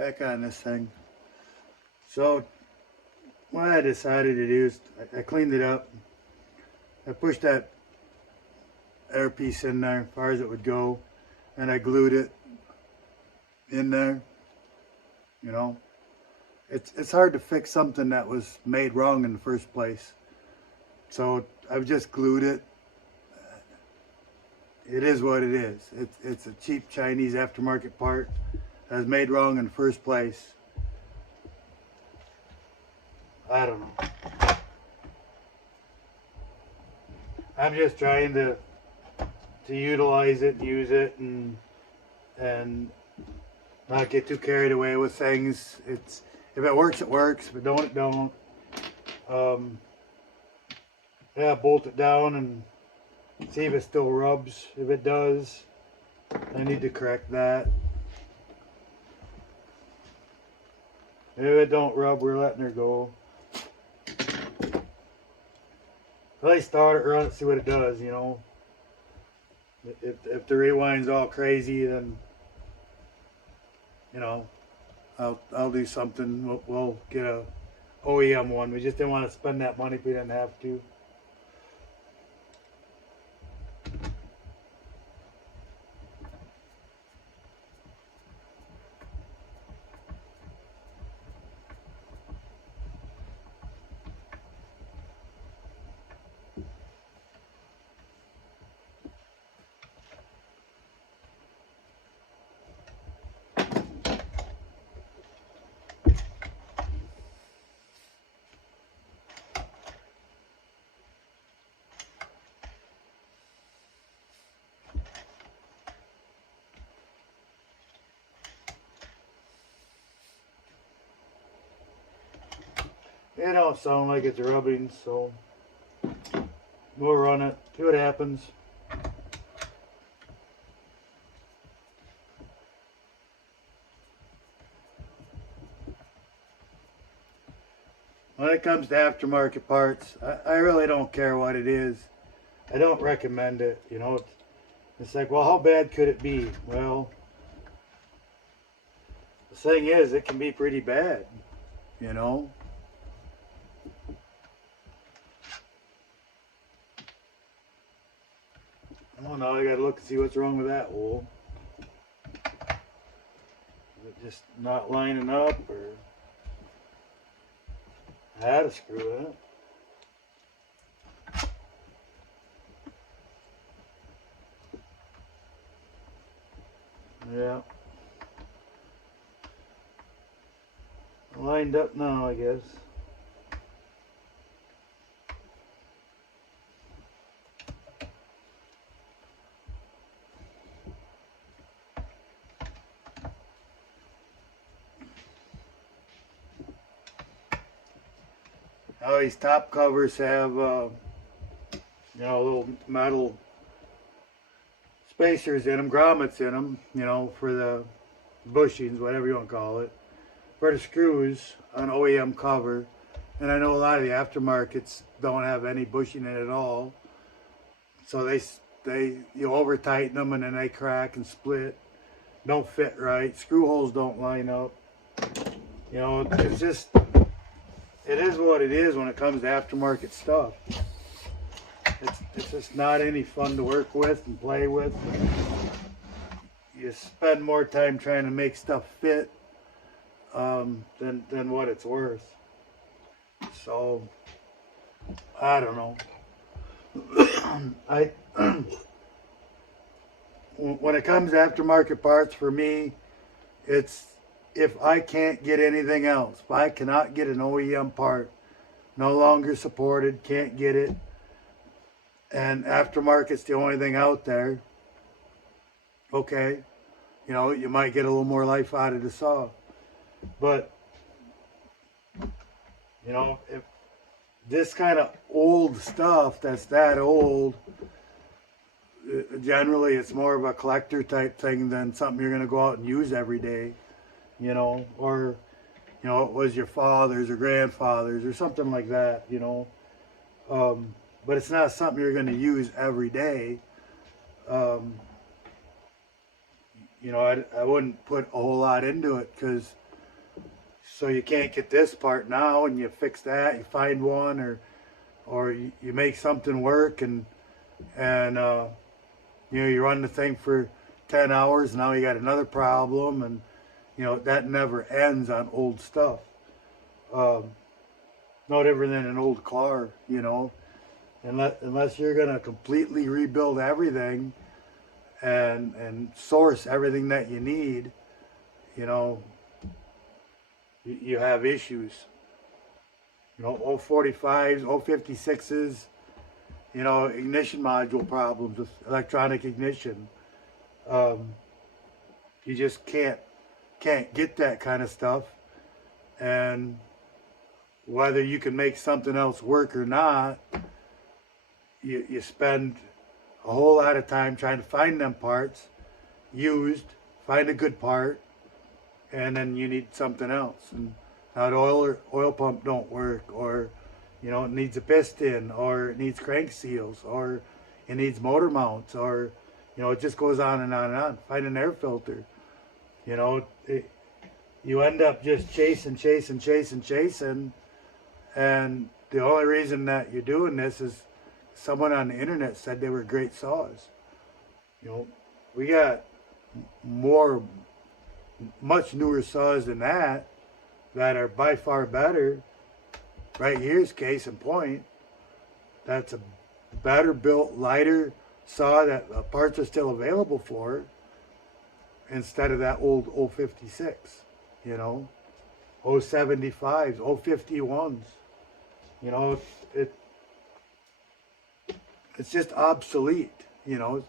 back on this thing. So what I decided to do is I cleaned it up. I pushed that air piece in there as far as it would go, and I glued it in there. You know, it's hard to fix something that was made wrong in the first place. So I've just glued it. It is what it is. It's a cheap Chinese aftermarket part that was made wrong in the first place. I don't know. I'm just trying to utilize it, use it, and not get too carried away with things. If it works, it works. If it don't, it don't. Yeah, bolt it down and see if it still rubs. If it does, I need to correct that. If it don't rub, we're letting her go. At least start it, run it, see what it does, you know. If the rewind's all crazy, then, you know, I'll do something. We'll get a OEM one. We just didn't want to spend that money if we didn't have to. It don't sound like it's rubbing, so we'll run it, see what happens. When it comes to aftermarket parts, I really don't care what it is. I don't recommend it, you know. It's like, well, how bad could it be? Well, the thing is, it can be pretty bad, you know. Oh, now I gotta look and see what's wrong with that hole. Is it just not lining up, or I had to screw it. Yeah. Lined up now, I guess. Now these top covers have, you know, little metal spacers in them, grommets in them, you know, for the bushings, whatever you want to call it, for the screws on OEM cover. And I know a lot of the aftermarkets don't have any bushing in it at all. So you over tighten them and then they crack and split. Don't fit right. Screw holes don't line up. You know, it's just, it is what it is when it comes to aftermarket stuff. It's just not any fun to work with and play with. You spend more time trying to make stuff fit than what it's worth. So I don't know. When it comes to aftermarket parts, for me, it's if I can't get anything else, if I cannot get an OEM part, no longer supported, can't get it, and aftermarket's the only thing out there, okay, you know, you might get a little more life out of the saw. But, you know, if this kind of old stuff that's that old, generally it's more of a collector type thing than something you're going to go out and use every day, you know, or, you know, it was your father's or grandfather's or something like that, you know. But it's not something you're going to use every day. You know, I wouldn't put a whole lot into it because so you can't get this part now, and you fix that, you find one, or you make something work, and you know, you run the thing for 10 hours, now you got another problem, and you know, that never ends on old stuff. Um, no different than an old car, you know, unless you're gonna completely rebuild everything and source everything that you need, you know, you have issues. You know, 045s, 056s, you know, ignition module problems with electronic ignition. Um, you just can't get that kind of stuff, and whether you can make something else work or not, you spend a whole lot of time trying to find them parts used, find a good part, and then you need something else. And now the oil pump don't work, or you know, it needs a piston, or it needs crank seals, or it needs motor mounts, or you know, it just goes on and on and on. Find an air filter. You know, you end up just chasing, and the only reason that you're doing this is someone on the internet said they were great saws. You know, we got more, much newer saws than that are by far better. Right here's case in point. That's a better built, lighter saw that parts are still available for, instead of that old 056, you know, 075s, 051s. You know, it's just obsolete. You know,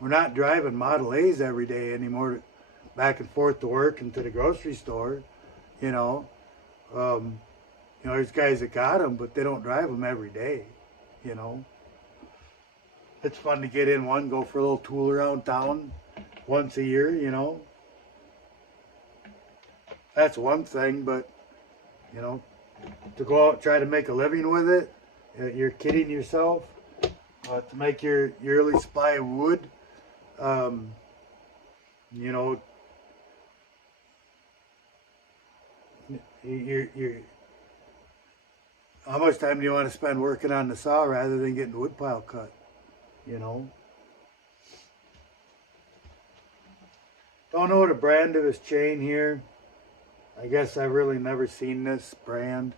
we're not driving Model A's every day anymore, back and forth to work and to the grocery store. You know, you know, there's guys that got them, but they don't drive them every day. You know, it's fun to get in one, go for a little tool around town once a year. You know, that's one thing, but you know, to go out and try to make a living with it, you're kidding yourself. To make your yearly supply of wood, you know, you're how much time do you want to spend working on the saw rather than getting the wood pile cut? You know, don't know the brand of his chain here. I guess I've really never seen this brand.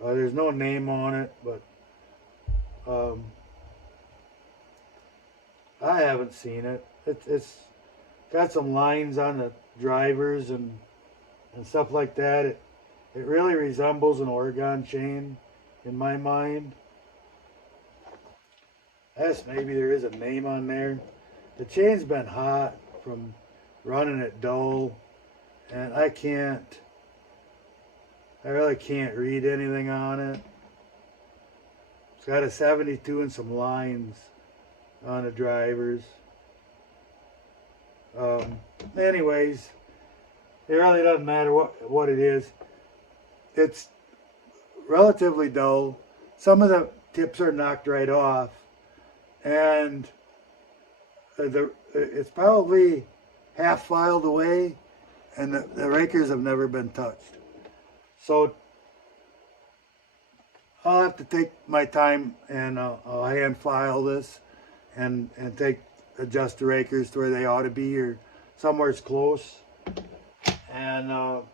There's no name on it, but I haven't seen it. It's got some lines on the drivers and stuff like that. It really resembles an Oregon chain in my mind. I guess maybe there is a name on there. The chain's been hot from running it dull, and I really can't read anything on it. It's got a 72 and some lines on the drivers. Anyways, it really doesn't matter what it is. It's relatively dull. Some of the tips are knocked right off, and it's probably half filed away, and the rakers have never been touched. So I'll have to take my time, and I'll hand file this and adjust the rakers to where they ought to be, or somewhere it's close. And I'll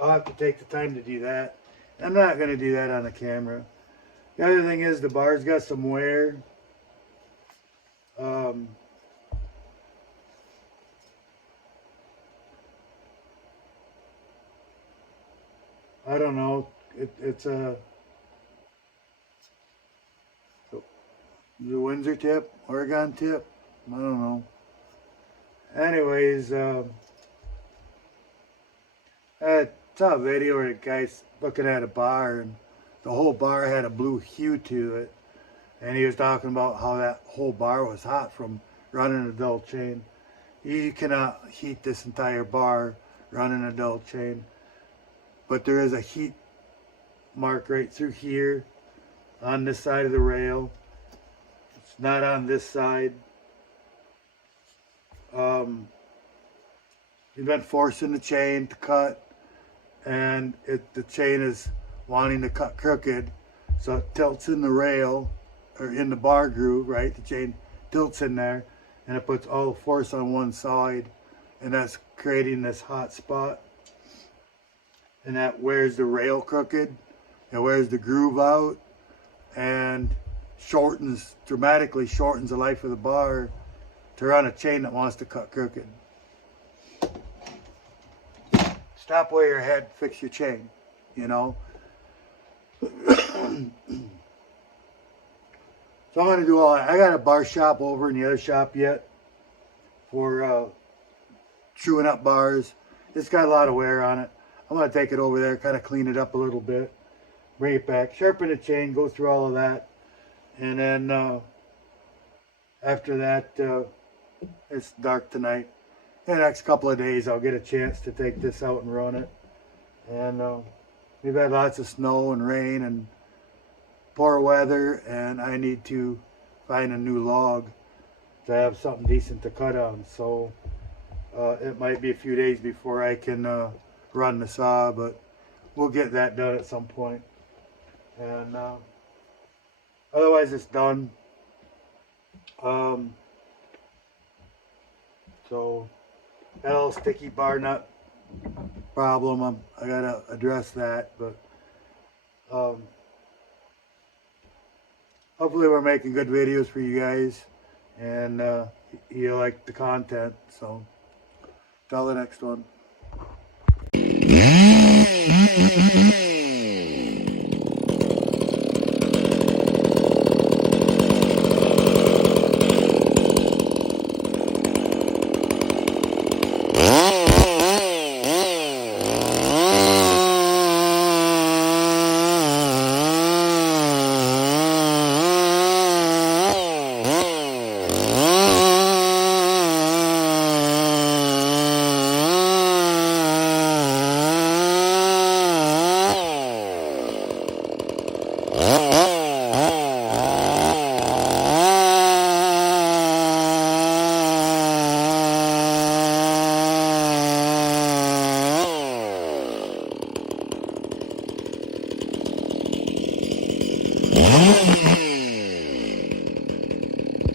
have to take the time to do that. I'm not going to do that on the camera. The other thing is the bar's got some wear. I don't know. It's a the Windsor tip, Oregon tip. I don't know. Anyways, I saw a video where the guy's looking at a bar, and the whole bar had a blue hue to it, and he was talking about how that whole bar was hot from running a dull chain. You cannot heat this entire bar running a dull chain, but there is a heat mark right through here on this side of the rail. It's not on this side. You've been forcing the chain to cut. and the chain is wanting to cut crooked, so it tilts in the rail or in the bar groove, right? The chain tilts in there, and it puts all the force on one side, and that's creating this hot spot, and that wears the rail crooked, it wears the groove out, and dramatically shortens the life of the bar to run a chain that wants to cut crooked. Stop where your head, fix your chain, you know. So I'm going to do all that. I got a bar shop over in the other shop yet for chewing up bars. It's got a lot of wear on it. I'm going to take it over there, kind of clean it up a little bit, bring it back, sharpen the chain, go through all of that. And then after that, it's dark tonight. In the next couple of days, I'll get a chance to take this out and run it. And we've had lots of snow and rain and poor weather, and I need to find a new log to have something decent to cut on. So it might be a few days before I can run the saw, but we'll get that done at some point. And otherwise it's done. So that little sticky bar nut problem, I gotta address that, but hopefully we're making good videos for you guys, and you like the content. So till the next one.